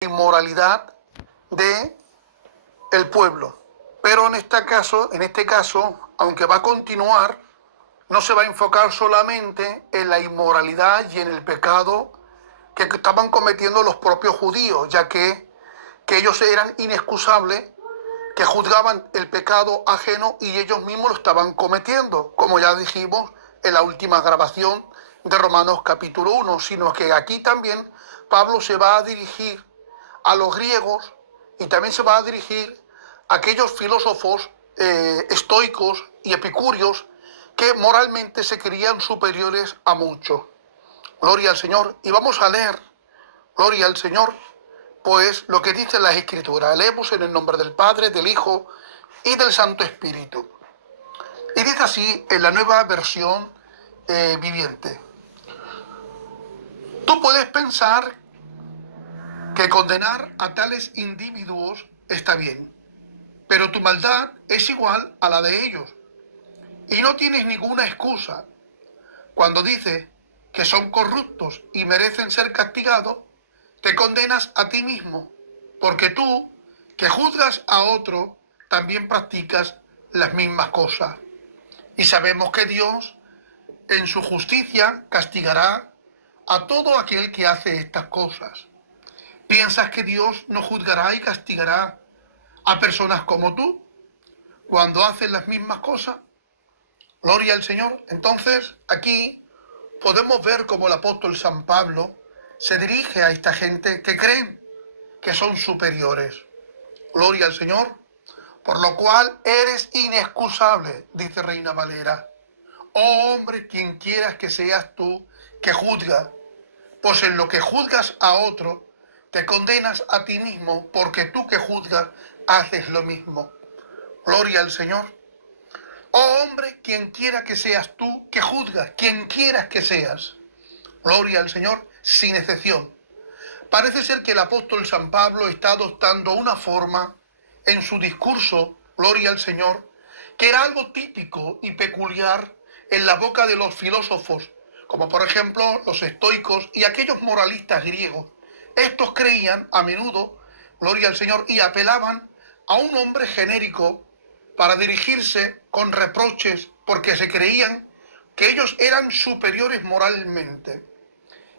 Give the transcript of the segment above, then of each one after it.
inmoralidad de el pueblo. Pero en este caso, aunque va a continuar, no se va a enfocar solamente en la inmoralidad y en el pecado que estaban cometiendo los propios judíos, ya que ellos eran inexcusables, que juzgaban el pecado ajeno y ellos mismos lo estaban cometiendo, como ya dijimos en la última grabación de Romanos capítulo 1, sino que aquí también Pablo se va a dirigir a los griegos y también se va a dirigir a aquellos filósofos estoicos y epicúreos que moralmente se creían superiores a muchos. Gloria al Señor. Y vamos a leer, gloria al Señor, pues lo que dicen las Escrituras. Leemos en el nombre del Padre, del Hijo y del Santo Espíritu. Y dice así en la nueva versión viviente. Tú puedes pensar que condenar a tales individuos está bien, pero tu maldad es igual a la de ellos. Y no tienes ninguna excusa. Cuando dices que son corruptos y merecen ser castigados, te condenas a ti mismo, porque tú, que juzgas a otro, también practicas las mismas cosas. Y sabemos que Dios, en su justicia, castigará a todo aquel que hace estas cosas. ¿Piensas que Dios no juzgará y castigará a personas como tú cuando hacen las mismas cosas? Gloria al Señor. Entonces, aquí podemos ver cómo el apóstol San Pablo se dirige a esta gente que creen que son superiores. Gloria al Señor. Por lo cual eres inexcusable, dice Reina Valera. Oh hombre, quien quieras que seas tú que juzga, pues en lo que juzgas a otro, te condenas a ti mismo, porque tú que juzgas haces lo mismo. Gloria al Señor. Oh hombre, quien quiera que seas tú que juzgas, quien quieras que seas. Gloria al Señor, sin excepción. Parece ser que el apóstol San Pablo está adoptando una forma en su discurso, gloria al Señor, que era algo típico y peculiar en la boca de los filósofos, como por ejemplo los estoicos y aquellos moralistas griegos. Estos creían a menudo, gloria al Señor, y apelaban a un hombre genérico para dirigirse con reproches porque se creían que ellos eran superiores moralmente.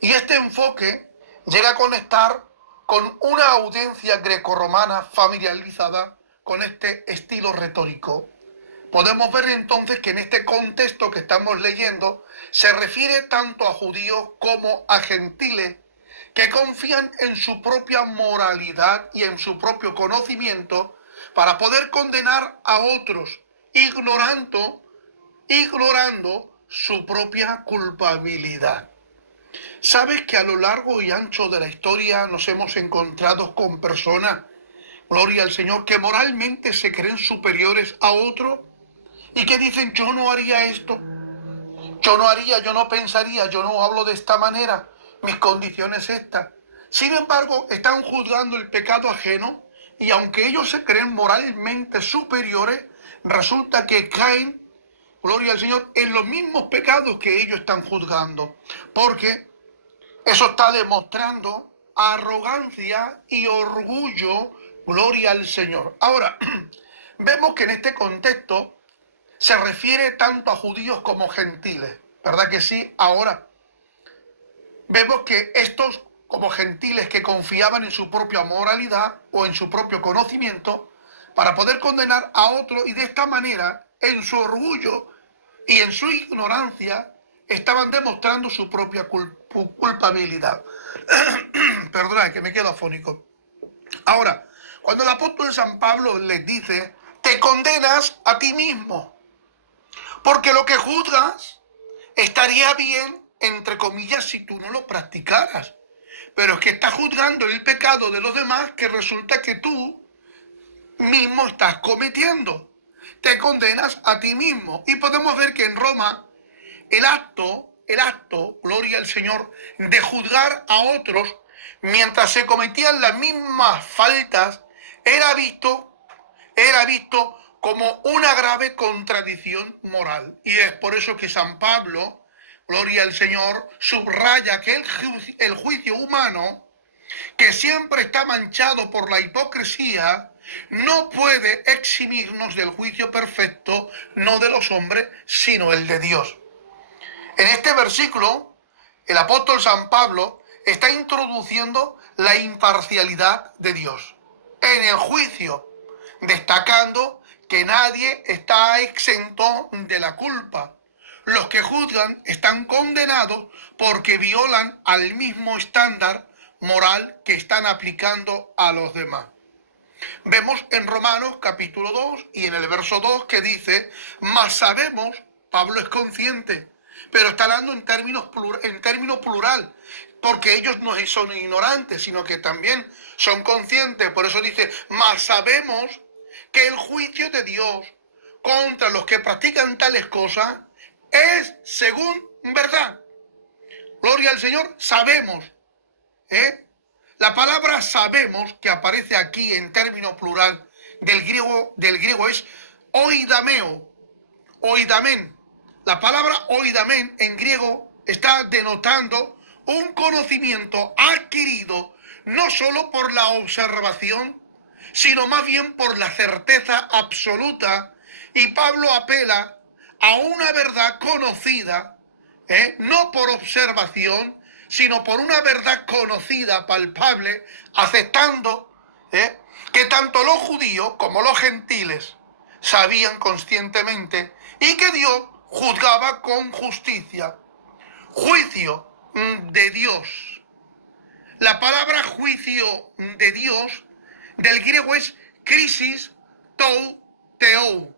Y este enfoque llega a conectar con una audiencia grecorromana familiarizada con este estilo retórico. Podemos ver entonces que en este contexto que estamos leyendo se refiere tanto a judíos como a gentiles que confían en su propia moralidad y en su propio conocimiento para poder condenar a otros, ignorando su propia culpabilidad. ¿Sabes que a lo largo y ancho de la historia nos hemos encontrado con personas, gloria al Señor, que moralmente se creen superiores a otros y que dicen, yo no haría esto, yo no haría, yo no pensaría, yo no hablo de esta manera, mis condiciones estas? Sin embargo, están juzgando el pecado ajeno y aunque ellos se creen moralmente superiores, resulta que caen, gloria al Señor, en los mismos pecados que ellos están juzgando, porque eso está demostrando arrogancia y orgullo, gloria al Señor. Ahora, vemos que en este contexto se refiere tanto a judíos como gentiles, ¿verdad que sí? Ahora, vemos que estos como gentiles que confiaban en su propia moralidad o en su propio conocimiento para poder condenar a otro y de esta manera, en su orgullo y en su ignorancia, estaban demostrando su propia culpabilidad. Perdona, que me quedo afónico. Ahora, cuando el apóstol San Pablo les dice, te condenas a ti mismo, porque lo que juzgas estaría bien, entre comillas, si tú no lo practicaras. Pero es que estás juzgando el pecado de los demás que resulta que tú mismo estás cometiendo. Te condenas a ti mismo. Y podemos ver que en Roma el acto, gloria al Señor, de juzgar a otros mientras se cometían las mismas faltas, era visto como una grave contradicción moral. Y es por eso que San Pablo, gloria al Señor, subraya que el juicio humano que siempre está manchado por la hipocresía, no puede eximirnos del juicio perfecto, no de los hombres, sino el de Dios. En este versículo, el apóstol San Pablo está introduciendo la imparcialidad de Dios en el juicio, destacando que nadie está exento de la culpa. Los que juzgan están condenados porque violan al mismo estándar moral que están aplicando a los demás. Vemos en Romanos capítulo 2 y en el verso 2 que dice, mas sabemos, Pablo es consciente, pero está hablando en término plural, porque ellos no son ignorantes, sino que también son conscientes. Por eso dice, mas sabemos que el juicio de Dios contra los que practican tales cosas es según verdad. Gloria al Señor, sabemos. La palabra sabemos, que aparece aquí en término plural del griego es oidameo, oidamen. La palabra oidamen en griego está denotando un conocimiento adquirido no solo por la observación, sino más bien por la certeza absoluta. Y Pablo apela a una verdad conocida, no por observación, sino por una verdad conocida, palpable, aceptando que tanto los judíos como los gentiles sabían conscientemente y que Dios juzgaba con justicia. Juicio de Dios. La palabra juicio de Dios del griego es crisis tou teou.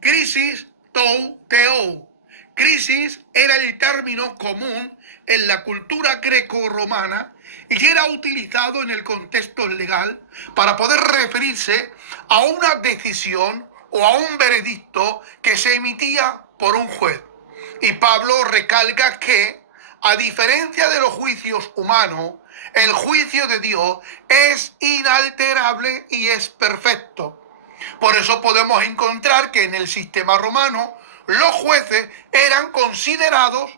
Crisis tou teou. Crisis era el término común en la cultura greco-romana y era utilizado en el contexto legal para poder referirse a una decisión o a un veredicto que se emitía por un juez. Y Pablo recalca que, a diferencia de los juicios humanos, el juicio de Dios es inalterable y es perfecto. Por eso podemos encontrar que en el sistema romano los jueces eran considerados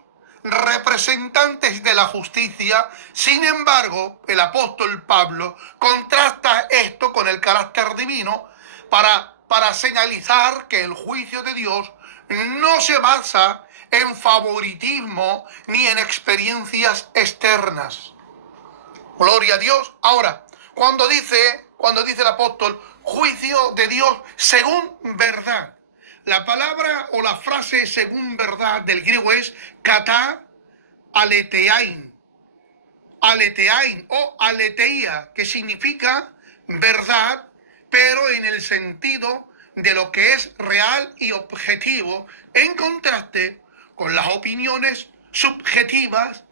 representantes de la justicia. Sin embargo, el apóstol Pablo contrasta esto con el carácter divino para señalizar que el juicio de Dios no se basa en favoritismo ni en experiencias externas. Gloria a Dios. Ahora, cuando dice el apóstol juicio de Dios según verdad, la palabra o la frase según verdad del griego es kata aletheain, aletheain o aletheia, que significa verdad, pero en el sentido de lo que es real y objetivo, en contraste con las opiniones subjetivas.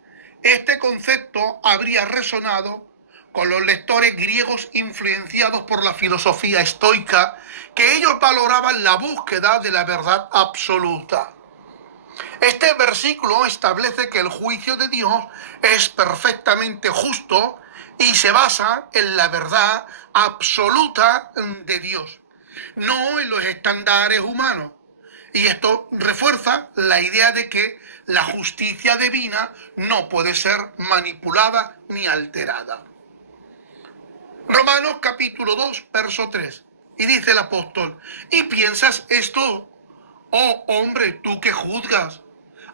Este concepto habría resonado con los lectores griegos influenciados por la filosofía estoica, que ellos valoraban la búsqueda de la verdad absoluta. Este versículo establece que el juicio de Dios es perfectamente justo y se basa en la verdad absoluta de Dios, no en los estándares humanos. Y esto refuerza la idea de que la justicia divina no puede ser manipulada ni alterada. Romanos capítulo 2, verso 3. Y dice el apóstol, ¿y piensas esto, oh hombre, tú que juzgas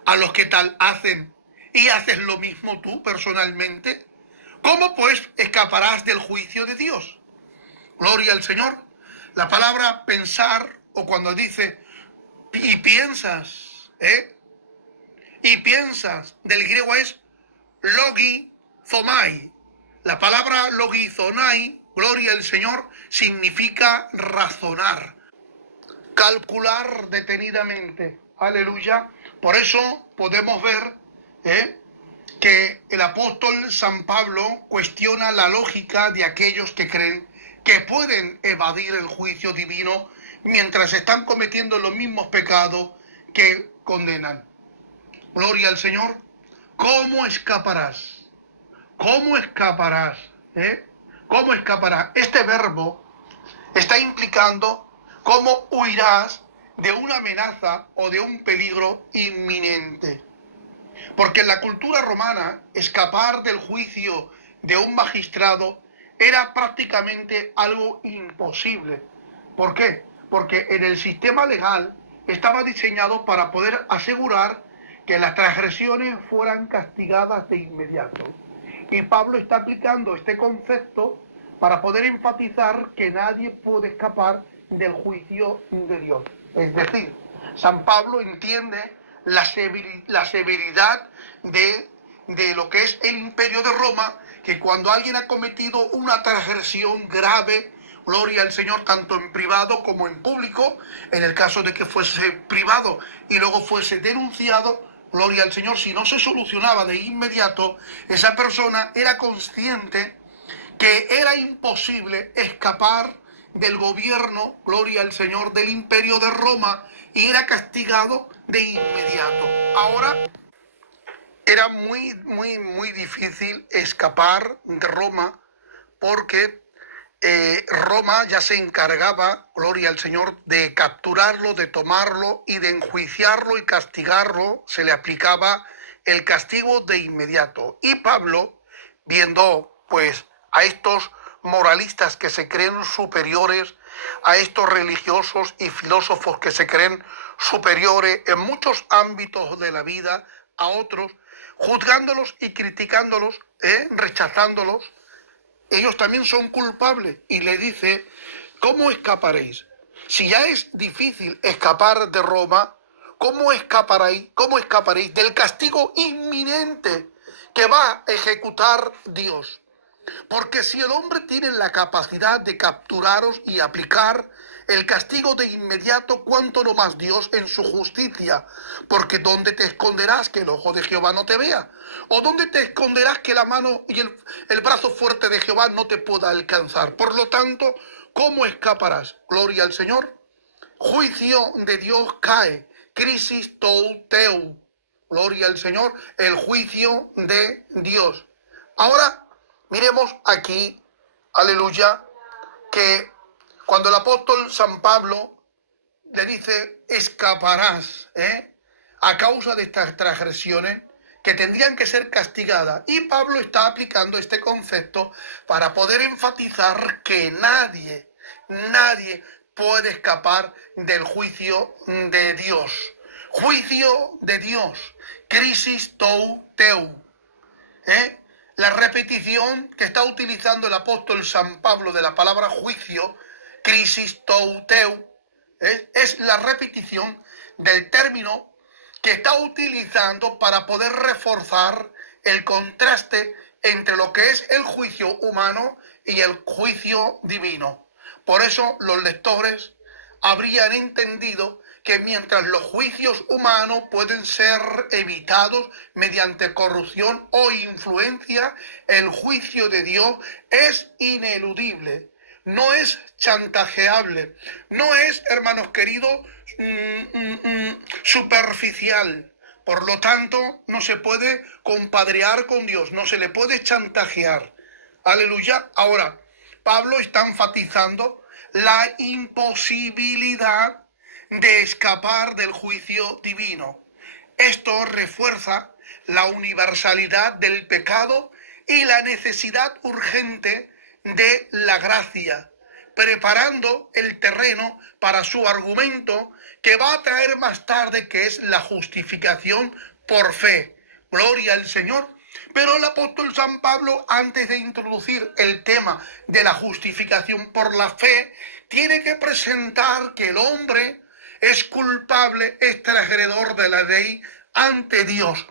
a los que tal hacen y haces lo mismo tú personalmente? ¿Cómo pues escaparás del juicio de Dios? Gloria al Señor. La palabra pensar, o cuando dice y piensas, y piensas, del griego es logizomai. La palabra logizomai, gloria al Señor, significa razonar, calcular detenidamente. Aleluya. Por eso podemos ver que el apóstol San Pablo cuestiona la lógica de aquellos que creen que pueden evadir el juicio divino mientras están cometiendo los mismos pecados que condenan. Gloria al Señor. ¿Cómo escaparás? ¿Cómo escaparás? ¿Cómo escaparás? Este verbo está implicando cómo huirás de una amenaza o de un peligro inminente. Porque en la cultura romana, escapar del juicio de un magistrado era prácticamente algo imposible. ¿Por qué? Porque en el sistema legal estaba diseñado para poder asegurar que las transgresiones fueran castigadas de inmediato. Y Pablo está aplicando este concepto para poder enfatizar que nadie puede escapar del juicio de Dios. Es decir, San Pablo entiende la severidad de lo que es el Imperio de Roma, que cuando alguien ha cometido una transgresión grave, gloria al Señor, tanto en privado como en público, en el caso de que fuese privado y luego fuese denunciado, gloria al Señor, si no se solucionaba de inmediato, esa persona era consciente que era imposible escapar del gobierno, gloria al Señor, del Imperio de Roma, y era castigado de inmediato. Ahora era muy difícil escapar de Roma, porque Roma ya se encargaba, gloria al Señor, de capturarlo, de tomarlo y de enjuiciarlo y castigarlo. Se le aplicaba el castigo de inmediato. Y Pablo, viendo pues a estos moralistas que se creen superiores, a estos religiosos y filósofos que se creen superiores en muchos ámbitos de la vida a otros, juzgándolos y criticándolos, rechazándolos, ellos también son culpables, y le dice: ¿cómo escaparéis? Si ya es difícil escapar de Roma, ¿cómo escaparéis del castigo inminente que va a ejecutar Dios? Porque si el hombre tiene la capacidad de capturaros y aplicar el castigo de inmediato, cuánto no más Dios en su justicia. Porque ¿dónde te esconderás que el ojo de Jehová no te vea? ¿O dónde te esconderás que la mano y el brazo fuerte de Jehová no te pueda alcanzar? Por lo tanto, ¿cómo escaparás? Gloria al Señor. Juicio de Dios cae. Crisis tou teu. Gloria al Señor. El juicio de Dios. Ahora, miremos aquí, aleluya, que cuando el apóstol San Pablo le dice: escaparás, a causa de estas transgresiones que tendrían que ser castigadas. Y Pablo está aplicando este concepto para poder enfatizar que nadie puede escapar del juicio de Dios. Juicio de Dios. Crisis tou teu. La repetición que está utilizando el apóstol San Pablo de la palabra juicio, crisis tou teu, es la repetición del término que está utilizando para poder reforzar el contraste entre lo que es el juicio humano y el juicio divino. Por eso los lectores habrían entendido que mientras los juicios humanos pueden ser evitados mediante corrupción o influencia, el juicio de Dios es ineludible, no es chantajeable, no es, hermanos queridos, superficial. Por lo tanto, no se puede compadrear con Dios, no se le puede chantajear. Aleluya. Ahora, Pablo está enfatizando la imposibilidad de escapar del juicio divino. Esto refuerza la universalidad del pecado y la necesidad urgente de la gracia, preparando el terreno para su argumento que va a traer más tarde, que es la justificación por fe. Gloria al Señor. Pero el apóstol San Pablo, antes de introducir el tema de la justificación por la fe, tiene que presentar que el hombre es culpable, es transgredor de la ley ante Dios,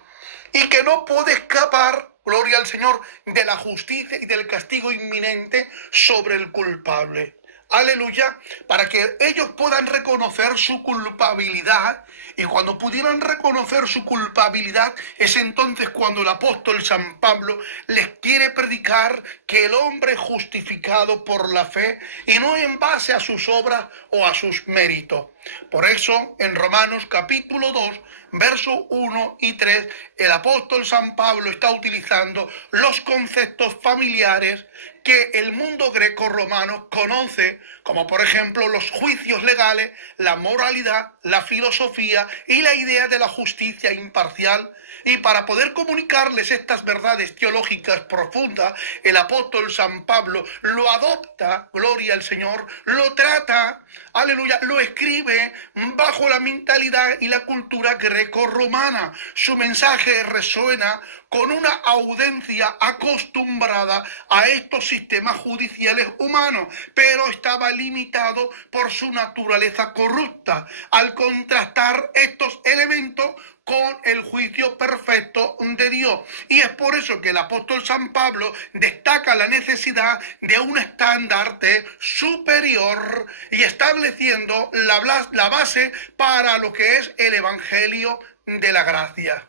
y que no puede escapar, gloria al Señor, de la justicia y del castigo inminente sobre el culpable. Aleluya, para que ellos puedan reconocer su culpabilidad, y cuando pudieran reconocer su culpabilidad, es entonces cuando el apóstol San Pablo les quiere predicar que el hombre es justificado por la fe y no en base a sus obras o a sus méritos. Por eso, en Romanos capítulo 2, versos 1 y 3, el apóstol San Pablo está utilizando los conceptos familiares que el mundo grecorromano conoce, como por ejemplo los juicios legales, la moralidad, la filosofía y la idea de la justicia imparcial. Y para poder comunicarles estas verdades teológicas profundas, el apóstol San Pablo lo adopta, gloria al Señor, lo trata, aleluya, lo escribe bajo la mentalidad y la cultura grecorromana. Su mensaje resuena con una audiencia acostumbrada a estos sistemas judiciales humanos, pero estaba limitado por su naturaleza corrupta. Al contrastar estos elementos con el juicio perfecto de Dios. Y es por eso que el apóstol San Pablo destaca la necesidad de un estandarte superior y estableciendo la base para lo que es el Evangelio de la gracia.